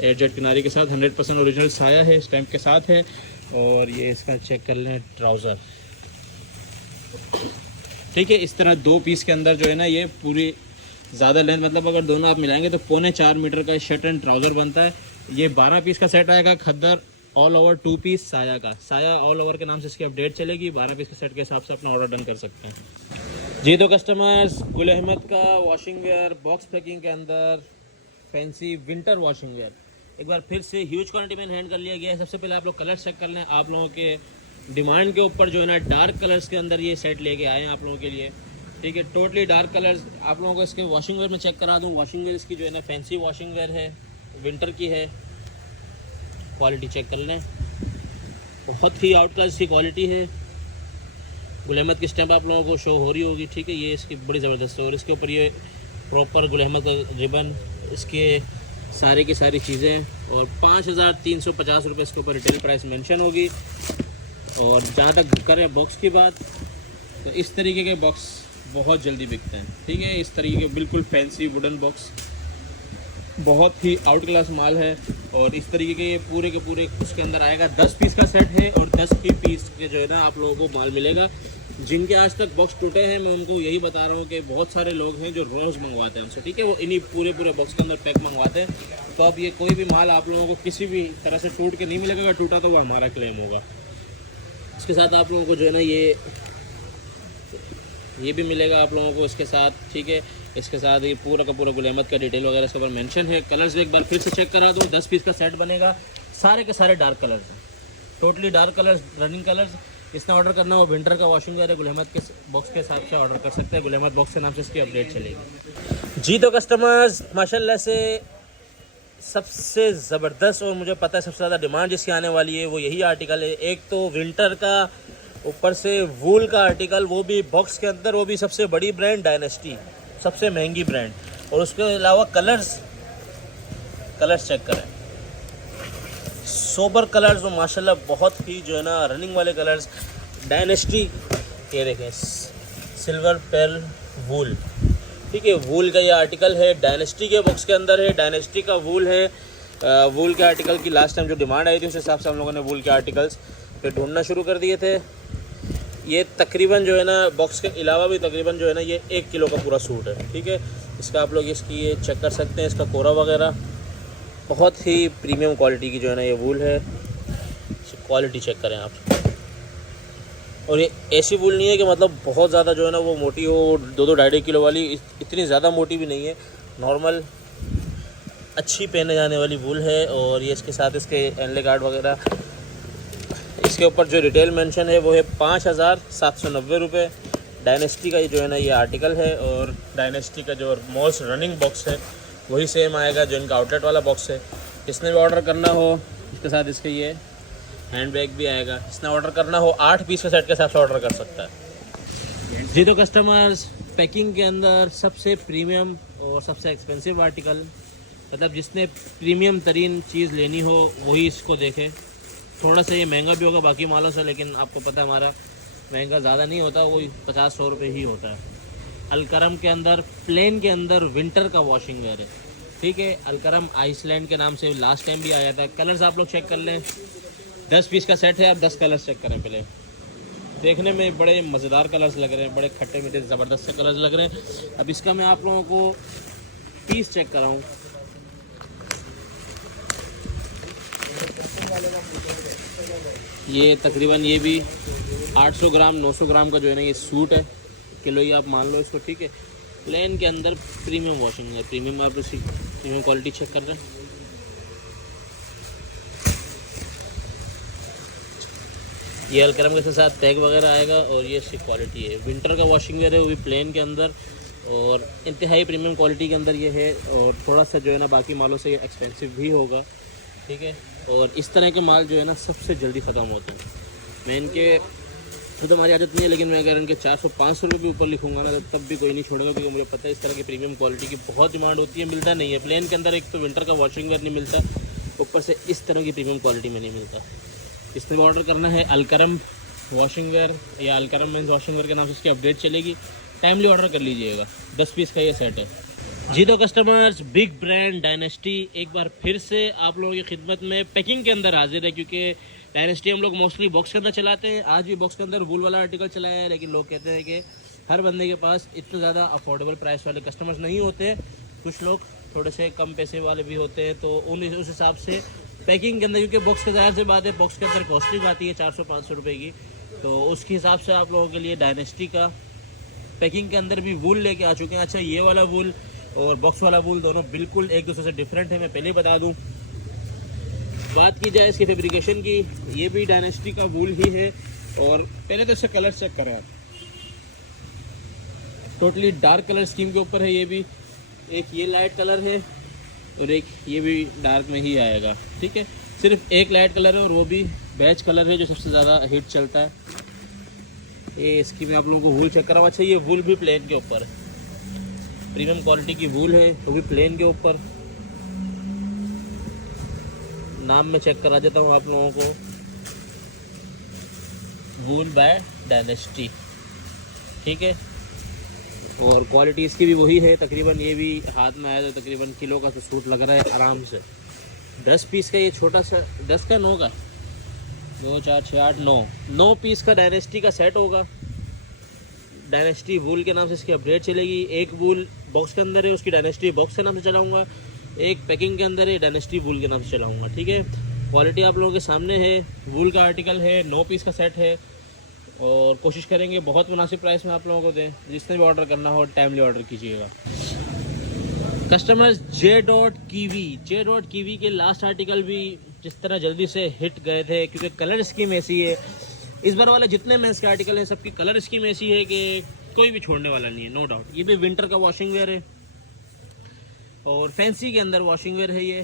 एयरजेट किनारी के साथ 100% ओरिजिनल साया है, स्टैम्प के साथ है। और ये इसका चेक कर लें ट्राउज़र, ठीक है। इस तरह 2 पीस के अंदर जो है ना ये पूरी ज़्यादा लेंथ, मतलब अगर दोनों आप मिलाएंगे तो 3.25 मीटर का शर्ट एंड ट्राउज़र बनता है। ये 12 पीस का सेट आएगा खद्दर ऑल ओवर 2 पीस साया का। साया ऑल ओवर के नाम से इसकी अपडेट चलेगी। 12 पीस के सेट के हिसाब से अपना ऑर्डर डन कर सकते हैं। जी तो कस्टमर्स, गुल अहमद का वॉशिंग वेयर बॉक्स पैकिंग के अंदर फैंसी विंटर वॉशिंग वेयर एक बार फिर से ह्यूज क्वांटिटी में हैंड कर लिया गया है। सबसे पहले आप लोग कलर चेक कर लें। आप लोगों के डिमांड के ऊपर जो है ना डार्क कलर्स के अंदर ये सेट लेके आए हैं आप लोगों के लिए, ठीक है। टोटली डार्क कलर्स आप लोगों को इसके वॉशिंग वेयर में चेक करा दूँ। वॉशिंग वेयर इसकी जो है ना फैंसी वॉशिंग वेयर है, विंटर की है। क्वालिटी चेक कर लें, बहुत ही आउट क्लास की क्वालिटी है। गुल अहमद की स्टैम्प आप लोगों को शो हो रही होगी, ठीक है। ये इसकी बड़ी ज़बरदस्त है और इसके ऊपर ये प्रॉपर गुल अहमद का रिबन, इसके सारे की सारी चीज़ें। और 5,350 रुपये इसके ऊपर रिटेल प्राइस मेंशन होगी। और जहाँ तक करें बॉक्स की बात, तो इस तरीके के बॉक्स बहुत जल्दी बिकते हैं, ठीक है। इस तरीके के बिल्कुल फैंसी वुडन बॉक्स बहुत ही आउट क्लास माल है। और इस तरीके के ये पूरे के पूरे उसके अंदर आएगा। 10 पीस का सेट है और 10 ही पीस के जो है ना आप लोगों को माल मिलेगा। जिनके आज तक बॉक्स टूटे हैं मैं उनको यही बता रहा हूँ कि बहुत सारे लोग हैं जो रोज़ मंगवाते हैं हमसे, ठीक है, वो इन्हीं पूरे बॉक्स के अंदर पैक मंगवाते हैं। तो अब ये कोई भी माल आप लोगों को किसी भी तरह से टूट के नहीं मिलेगा। अगर टूटा तो वो हमारा क्लेम होगा। इसके साथ आप लोगों को जो है ना ये भी मिलेगा आप लोगों को इसके साथ, ठीक है। इसके साथ ये पूरा का पूरा गुल अहमद का डिटेल वगैरह इसके ऊपर मेंशन है। कलर्स एक बार फिर से चेक करा दो। 10 पीस का सेट बनेगा। सारे के सारे डार्क कलर्स हैं, totally dark colours, running colours. इसने ऑर्डर करना हो विंटर का वॉशिंग वेयर है, गुल अहमद के बॉक्स के हिसाब से ऑर्डर कर सकते हैं। गुल अहमद बॉक्स के नाम से इसकी अपडेट चलेगी जी। तो कस्टमर्स माशाल्लाह से सबसे ज़बरदस्त और मुझे पता है सबसे ज़्यादा डिमांड जिसकी आने वाली है वो यही आर्टिकल है। एक तो विंटर का, ऊपर से वूल का आर्टिकल, वो भी बॉक्स के अंदर, वो भी सबसे बड़ी ब्रांड डायनेस्टी, सबसे महंगी ब्रांड। और उसके अलावा कलर्स चेक करें, सोबर कलर्स और माशाल्लाह बहुत ही जो है ना रनिंग वाले कलर्स। डायनेस्टी ये देखें, सिल्वर पेर्ल वूल, ठीक है, वूल का ये आर्टिकल है। डायनेस्टी के बॉक्स के अंदर है, डायनेस्टी का वूल है। वूल के आर्टिकल की लास्ट टाइम जो डिमांड आई थी उस हिसाब से हम लोगों ने वूल के आर्टिकल्स पे ढूंढना शुरू कर दिए थे। ये तकरीबन जो है ना बॉक्स के अलावा भी तकरीबन जो है ना ये 1 किलो का पूरा सूट है, ठीक है। इसका आप लोग इसकी ये चेक कर सकते हैं, इसका कोरा वगैरह बहुत ही प्रीमियम क्वालिटी की जो है ना ये वूल है। क्वालिटी चेक करें आप। और ये ऐसी वूल नहीं है कि मतलब बहुत ज़्यादा जो है ना वो मोटी हो, 2-2 2.5 किलो वाली, इतनी ज़्यादा मोटी भी नहीं है, नॉर्मल अच्छी पहने जाने वाली वूल है। और ये इसके साथ इसके एनले गार्ड वगैरह, इसके ऊपर जो रिटेल मेंशन है वो है 5,790 रुपये। डायनेस्टी का जो है ना ये आर्टिकल है। और डायनेस्टी का जो मोस्ट रनिंग बॉक्स है वही सेम आएगा जो इनका आउटलेट वाला बॉक्स है। इसने भी ऑर्डर करना हो इसके साथ इसके ये हैंड बैग भी आएगा। इसने ऑर्डर करना हो 8 पीस के सेट के हिसाब से ऑर्डर कर सकता है जी। तो कस्टमर्स पैकिंग के अंदर सबसे प्रीमियम और सबसे एक्सपेंसिव आर्टिकल, मतलब जिसने प्रीमियम तरीन चीज़ लेनी हो वही इसको देखे। थोड़ा सा ये महंगा भी होगा बाकी मालों से, लेकिन आपको पता है हमारा महंगा ज़्यादा नहीं होता, वो 50-100 रुपये ही होता है। अलकरम के अंदर प्लेन के अंदर विंटर का वॉशिंग वेयर है, ठीक है। अलकरम आइसलैंड के नाम से लास्ट टाइम भी आया था। कलर्स आप लोग चेक कर लें। 10 पीस का सेट है, आप 10 कलर्स चेक करें पहले। देखने में बड़े मज़ेदार कलर्स लग रहे हैं, बड़े खट्टे मीठे ज़बरदस्त से कलर्स लग रहे हैं। अब इसका मैं आप लोगों को पीस चेक कराऊँ। ये तकरीबन ये भी 800 ग्राम 900 ग्राम का जो है ना ये सूट है, किलो ही आप मान लो इसको, ठीक है। प्लेन के अंदर प्रीमियम वॉशिंग है, प्रीमियम आप इसकी प्रीमियम क्वालिटी चेक कर रहे हैं। ये अलकरम के साथ टैग वगैरह आएगा और ये इसकी क्वालिटी है। विंटर का वॉशिंग वेयर है, वो भी प्लेन के अंदर और इंतहाई प्रीमियम क्वालिटी के अंदर ये है। और थोड़ा सा जो है ना बाकी मालों से ये एक्सपेंसिव भी होगा, ठीक है। और इस तरह के माल जो है ना सबसे जल्दी ख़त्म होते हैं। मैं इनके तो हमारी आदत नहीं है, लेकिन मैं अगर इनके 400-500 रुपये भी ऊपर लिखूंगा ना तब भी कोई नहीं छोड़ेगा, क्योंकि मुझे पता है इस तरह की प्रीमियम क्वालिटी की बहुत डिमांड होती है, मिलता नहीं है। प्लेन के अंदर एक तो विंटर का वॉशिंग वेयर नहीं मिलता, ऊपर से इस तरह की प्रीमियम क्वालिटी में नहीं मिलता। इसमें ऑर्डर करना है अलकरम वॉशिंग वेयर या अलकरम मीन्स वॉशिंग वेयर के नाम से इसकी अपडेट चलेगी। टाइमली ऑर्डर कर लीजिएगा। 10 पीस का ये सेट है जी। तो कस्टमर्स बिग ब्रांड डायनेस्टी एक बार फिर से आप लोगों की खिदमत में पैकिंग के अंदर हाजिर है, क्योंकि डायनेस्टी हम लोग मोस्टली बॉक्स के अंदर चलाते हैं। आज भी बॉक्स के अंदर वूल वाला आर्टिकल चलाया है, लेकिन लोग कहते हैं कि हर बंदे के पास इतने ज़्यादा अफोर्डेबल प्राइस वाले कस्टमर्स नहीं होते, कुछ लोग थोड़े से कम पैसे वाले भी होते हैं। तो उस हिसाब से पैकिंग के अंदर, क्योंकि बॉक्स के ज़ाहिर से बात है बॉक्स के अंदर कॉस्टिंग आती है 400-500 रुपये की, तो उसके हिसाब से आप लोगों के लिए डायनेस्टी का पैकिंग के अंदर भी वूल लेके आ चुके हैं। अच्छा, ये वाला वूल और बॉक्स वाला वूल दोनों बिल्कुल एक दूसरे से डिफरेंट है, मैं पहले ही बता दूं। बात की जाए इसकी फैब्रिकेशन की, ये भी डायनेस्टी का वूल ही है। और पहले तो इसका कलर चेक करें, टोटली डार्क कलर स्कीम के ऊपर है। ये भी एक ये लाइट कलर है और एक ये भी डार्क में ही आएगा, ठीक है। सिर्फ एक लाइट कलर है और वो भी बेज कलर है जो सबसे ज़्यादा हिट चलता है। ये इसकी मैं आप लोगों को वूल चेक कराऊँ। अच्छा, ये वूल भी प्लेन के ऊपर है, प्रीमियम क्वालिटी की वूल है, वो भी प्लेन के ऊपर। नाम में चेक करा देता हूँ आप लोगों को, वूल बाय डायनेस्टी, ठीक है। और क्वालिटी इसकी भी वही है तकरीबन। ये भी हाथ में आया तो तकरीबन किलो का तो सूट लग रहा है आराम से। 10 पीस का ये छोटा सा, 10 का 9 का 2 4 6 8 9 पीस का डायनेस्टी का सेट होगा। डायनेस्टी वूल के नाम से इसकी अपडेट चलेगी। एक वूल बॉक्स के अंदर है, उसकी डायनेस्टी बॉक्स के नाम से चलाऊँगा। एक पैकिंग के अंदर है, डायनेस्टी वूल के नाम से चलाऊँगा। ठीक है, क्वालिटी आप लोगों के सामने है। वूल का आर्टिकल है, 9 पीस का सेट है और कोशिश करेंगे बहुत मुनासिब प्राइस में आप लोगों को दें। जिसने भी ऑर्डर करना हो टाइमली ऑर्डर कीजिएगा। कस्टमर्स J.Kiwi के लास्ट आर्टिकल भी जिस तरह जल्दी से हिट गए थे क्योंकि कलर स्कीम ऐसी है। इस बार वाले जितने मेंस के आर्टिकल हैं सबकी कलर स्कीम ऐसी है कि कोई भी छोड़ने वाला नहीं है, नो डाउट। ये भी विंटर का वॉशिंग वेयर है और फैंसी के अंदर वॉशिंग वेयर है। ये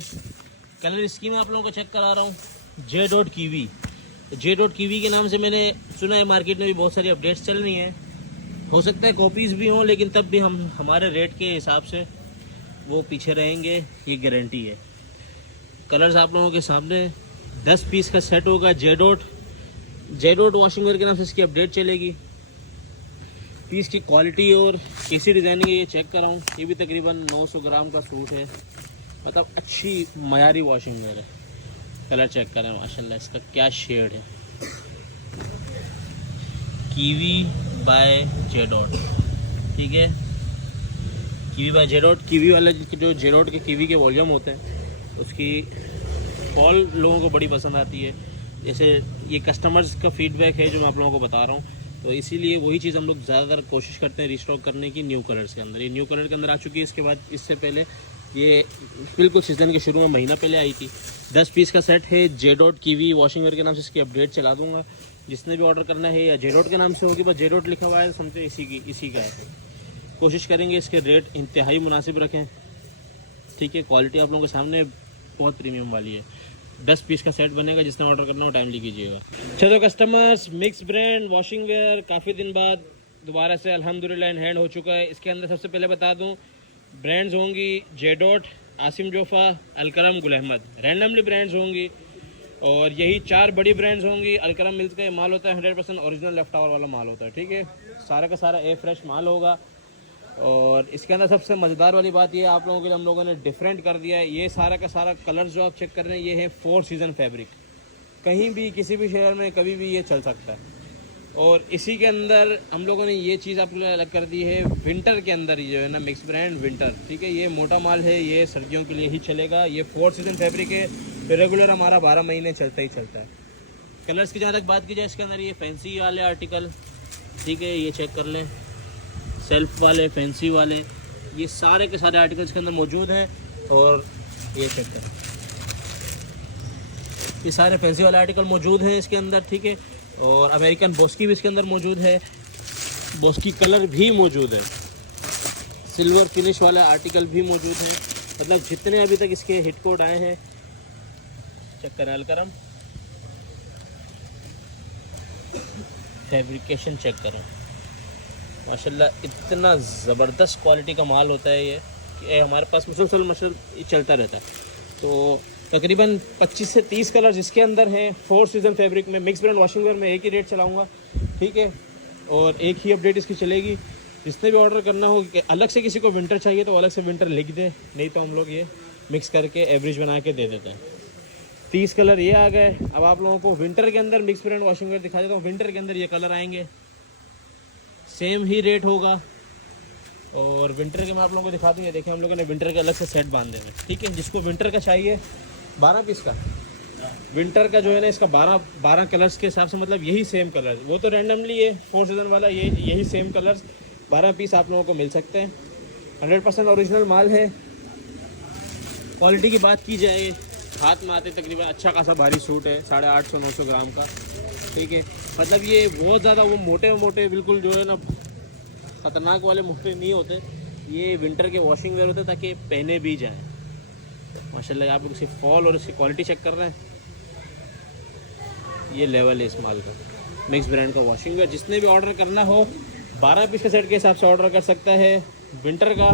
कलर स्कीम आप लोगों को चेक करा रहा हूँ। J.Kiwi के नाम से मैंने सुना है मार्केट में भी बहुत सारी अपडेट्स चल रही हैं। हो सकता है कॉपीज़ भी हों, लेकिन तब भी हम हमारे रेट के हिसाब से वो पीछे रहेंगे, ये गारंटी है। कलर्स आप लोगों के सामने 10 पीस का सेट होगा। J.Dot वॉशिंग वेयर के नाम से इसकी अपडेट चलेगी। पीस की क्वालिटी और कैसी डिज़ाइनिंग है ये चेक कर रहा हूँ। ये भी तकरीबन 900 ग्राम का सूट है, मतलब अच्छी मयारी वॉशिंग वेयर है। कलर चेक करें माशाल्लाह, इसका क्या शेड है। कीवी बाय J.Dot, ठीक है। कीवी बाय J.Dot, कीवी वाले जो J.Dot के कीवी के वॉल्यूम होते हैं उसकी फॉल लोगों को बड़ी पसंद आती है। जैसे ये कस्टमर्स का फीडबैक है जो मैं आप लोगों को बता रहा हूँ, तो इसीलिए वही चीज़ हम लोग ज़्यादातर कोशिश करते हैं रिस्टॉक करने की न्यू कलर्स के अंदर। ये न्यू कलर के अंदर आ चुकी है। इसके बाद इससे पहले ये बिल्कुल सीज़न के शुरू में महीना पहले आई थी। 10 पीस का सेट है। J.Dot कीवी वॉशिंग वेयर के नाम से इसकी अपडेट चला दूंगा। जिसने भी ऑर्डर करना है या J.Dot के नाम से होगी, बस J.Dot लिखा हुआ है समझते इसी का है। कोशिश करेंगे इसके रेट इंतहाई मुनासिब रखें, ठीक है। क्वालिटी आप लोगों के सामने बहुत प्रीमियम वाली है। 10 पीस का सेट बनेगा। जिसने ऑर्डर करना हो टाइमली कीजिएगा। चलो customers, mix brand washing where काफ़ी दिन बाद दोबारा से अल्हम्दुलिल्लाह इन हैंड हो चुका है। इसके अंदर सबसे पहले बता दूं ब्रांड्स होंगी J.Dot, Asim Jofa, Alkaram, Gul Ahmed, randomly brands होंगी। और यही 4 बड़ी ब्रांड्स होंगी। अलकरम मिल्स का ये माल होता है 100% ओरिजिनल लेफ्ट आवर वाला माल होता है, ठीक है। सारा का सारा ए फ्रेश माल होगा। और इसके अंदर सबसे मज़ेदार वाली बात ये आप लोगों के लिए हम लोगों ने डिफरेंट कर दिया है। ये सारा का सारा कलर जो आप चेक कर रहे हैं ये है 4 सीज़न फैब्रिक। कहीं भी किसी भी शहर में कभी भी ये चल सकता है। और इसी के अंदर हम लोगों ने ये चीज़ आप लोगों ने अलग कर दी है विंटर के अंदर, जो है ना मिक्स ब्रांड विंटर, ठीक है। ये मोटा माल है, ये सर्दियों के लिए ही चलेगा। ये 4 सीज़न फैब्रिक है, तो रेगुलर हमारा 12 महीने चलता ही चलता है। कलर्स की जहाँ तक बात की जाए इसके अंदर ये फैंसी वाले आर्टिकल, ठीक है, ये चेक कर लें। सेल्फ वाले, फैंसी वाले, ये सारे के सारे आर्टिकल्स के अंदर मौजूद हैं। और ये चेक करें, ये सारे फैंसी वाले आर्टिकल मौजूद हैं इसके अंदर, ठीक है। और अमेरिकन बॉस्की भी इसके अंदर मौजूद है। बॉस्की कलर भी मौजूद है। सिल्वर फिनिश वाले आर्टिकल भी मौजूद हैं। मतलब जितने अभी तक इसके हिट कोड आए हैं चेक करें। अलकरम फैब्रिकेशन चेक करें माशाल्लाह, इतना ज़बरदस्त क्वालिटी का माल होता है ये कि हमारे पास मुसलसल चलता रहता है। तो तकरीबन 25 से 30 कलर्स इसके अंदर हैं। 4 सीज़न फैब्रिक में मिक्स ब्रांड वॉशिंग वेयर में एक ही रेट चलाऊंगा, ठीक है। और एक ही अपडेट इसकी चलेगी। जिसने भी ऑर्डर करना हो कि अलग से किसी को विंटर चाहिए तो अलग से विंटर लिख दें, नहीं तो हम लोग ये मिक्स करके एवरेज बना के दे देते हैं। 30 कलर ये आ गए। अब आप लोगों को विंटर के अंदर मिक्स ब्रांड वॉशिंग वेयर दिखा देता हूँ। विंटर के अंदर ये कलर आएंगे, सेम ही रेट होगा। और विंटर के मैं आप लोगों को दिखा दूँ। ये देखिए हम लोगों ने विंटर के अलग से सेट बांधे हैं, ठीक है। जिसको विंटर का चाहिए 12 पीस का विंटर का जो है ना, इसका 12 कलर्स के हिसाब से, मतलब यही सेम कलर, वो तो रैंडमली है 4 सीज़न वाला, यही सेम कलर्स 12 पीस आप लोगों को मिल सकते हैं। 100% ओरिजिनल माल है। क्वालिटी की बात की जाए, हाथ में आते तकरीबन अच्छा खासा भारी सूट है, 850-900 ग्राम का, ठीक है। मतलब ये बहुत ज़्यादा वो मोटे बिल्कुल जो है ना ख़तरनाक वाले मोटे नहीं होते। ये विंटर के वॉशिंग वेयर होते हैं ताकि पहने भी जाएँ। माशाल्लाह आप लोग इसकी फॉल और इसकी क्वालिटी चेक कर रहे हैं। ये लेवल है इस माल का, मिक्स ब्रांड का वॉशिंग वेयर। जिसने भी ऑर्डर करना हो 12 पीस के सेट के हिसाब से ऑर्डर कर सकता है। विंटर का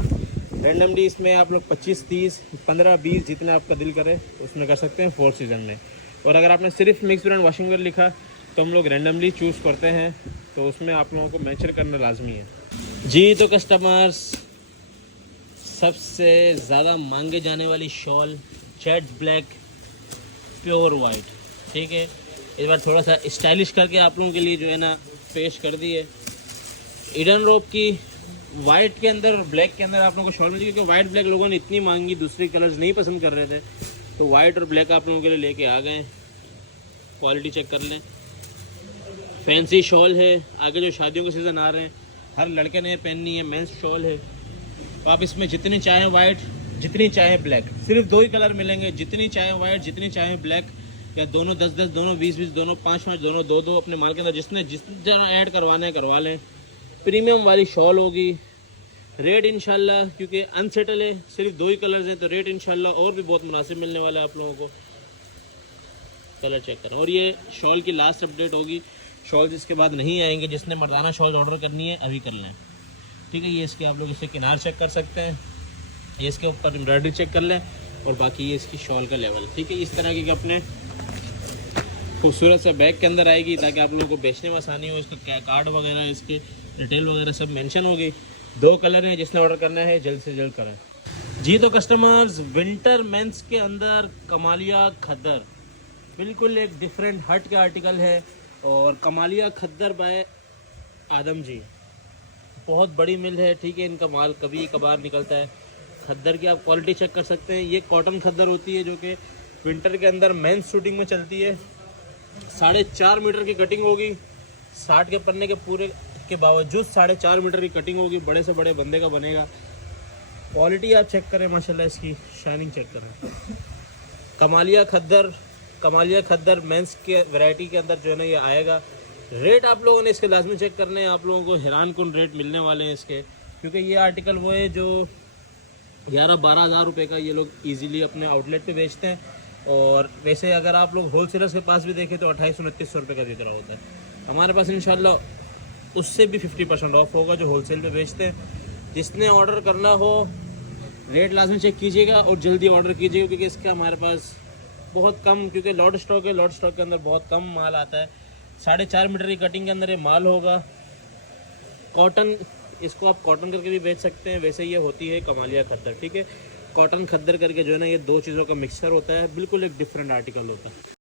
रैंडमली इसमें आप लोग 25, 30, 15, 20 जितना आपका दिल करे उसमें कर सकते हैं 4 सीज़न में। और अगर आपने सिर्फ मिक्स ब्रांड वॉशिंग वेयर लिखा तो हम लोग रैंडमली चूज़ करते हैं, तो उसमें आप लोगों को मैचर करना लाजमी है। जी तो कस्टमर्स, सबसे ज़्यादा मांगे जाने वाली shawl jet black pure white, ठीक है। इस बार थोड़ा सा स्टाइलिश करके आप लोगों के लिए जो है ना पेश कर दी है। ईडन रोप की वाइट के अंदर और ब्लैक के अंदर आप लोगों को शॉल मिली, क्योंकि वाइट ब्लैक लोगों ने इतनी मांगी, दूसरे कलर्स नहीं पसंद कर रहे थे, तो वाइट और ब्लैक आप लोगों के लिए लेके आ गए। क्वालिटी चेक कर लें, फैंसी शॉल है। आगे जो शादियों के सीज़न आ रहे हैं, हर लड़के ने पहननी है, मेंस शॉल है। तो आप इसमें जितनी चाहें वाइट, जितनी चाहें ब्लैक, सिर्फ 2 ही कलर मिलेंगे। जितनी चाहें वाइट, जितनी चाहें ब्लैक, या दोनों 10-10, दोनों 20-20, दोनों 5-5, दोनों 2-2 अपने माल के अंदर जिस जगह ऐड करवाने हैं करवा लें। प्रीमियम वाली शॉल होगी। रेट इंशाल्लाह, क्योंकि अनसेटल है, सिर्फ 2 ही कलर्स हैं, तो रेट इंशाल्लाह और भी बहुत मुनासिब मिलने वाला है आप लोगों को। कलर चेक करें। और ये शॉल की लास्ट अपडेट होगी। शॉल जिसके बाद नहीं आएंगे, जिसने मर्दाना शॉल ऑर्डर करनी है अभी कर लें, ठीक है। ये इसके आप लोग इससे किनार चेक कर सकते हैं, ये इसके ऊपर एम्ब्रॉयडरी चेक कर लें, और बाकी ये इसकी शॉल का लेवल, ठीक है। इस तरह की अपने खूबसूरत सा बैग के अंदर आएगी, ताकि आप लोगों को बेचने में आसानी हो। इसका कार्ड वगैरह, इसके डिटेल वगैरह सब मेंशन हो गई। 2 कलर हैं, जिसने ऑर्डर करना है जल्द से जल्द करें। जी तो कस्टमर्स, विंटर मेंस के अंदर कमालिया खद्दर, बिल्कुल एक डिफरेंट हट के आर्टिकल है। और कमालिया खद्दर बाय आदम जी, बहुत बड़ी मिल है, ठीक है। इनका माल कभी कभार निकलता है। खद्दर की आप क्वालिटी चेक कर सकते हैं। ये कॉटन खद्दर होती है, जो कि विंटर के अंदर मेंस शूटिंग में चलती है। 4.5 मीटर की कटिंग होगी, 60 के पन्ने के पूरे के बावजूद 4.5 मीटर की कटिंग होगी। बड़े से बड़े बंदे का बनेगा। क्वालिटी आप चेक करें, माशाल्लाह इसकी शाइनिंग चेक करें। कमालिया खद्दर मेंस के वैरायटी के अंदर जो है ना ये आएगा। रेट आप लोगों ने इसके लाजमी चेक करने हैं। आप लोगों को हैरान कुन रेट मिलने वाले हैं इसके, क्योंकि ये आर्टिकल वो है जो 11-12 हज़ार रुपये का ये लोग इजीली अपने आउटलेट पे बेचते हैं। और वैसे अगर आप लोग होलसेलर्स के पास भी देखें तो 2800-2900 रुपये का बिक रहा होता है। हमारे पास इंशाल्लाह उससे भी 50% ऑफ होगा जो होलसेल पे बेचते हैं। जिसने ऑर्डर करना हो, रेट लाजमी चेक कीजिएगा और जल्दी ऑर्डर कीजिएगा, क्योंकि इसका हमारे पास बहुत कम, क्योंकि लॉट स्टॉक है, लॉट स्टॉक के अंदर बहुत कम माल आता है। 4.5 मीटर की कटिंग के अंदर ये माल होगा। कॉटन, इसको आप कॉटन करके भी बेच सकते हैं, वैसे ये होती है कमालिया खद्दर, ठीक है। कॉटन खद्दर करके जो है ना ये 2 चीज़ों का मिक्सचर होता है, बिल्कुल एक डिफरेंट आर्टिकल होता है।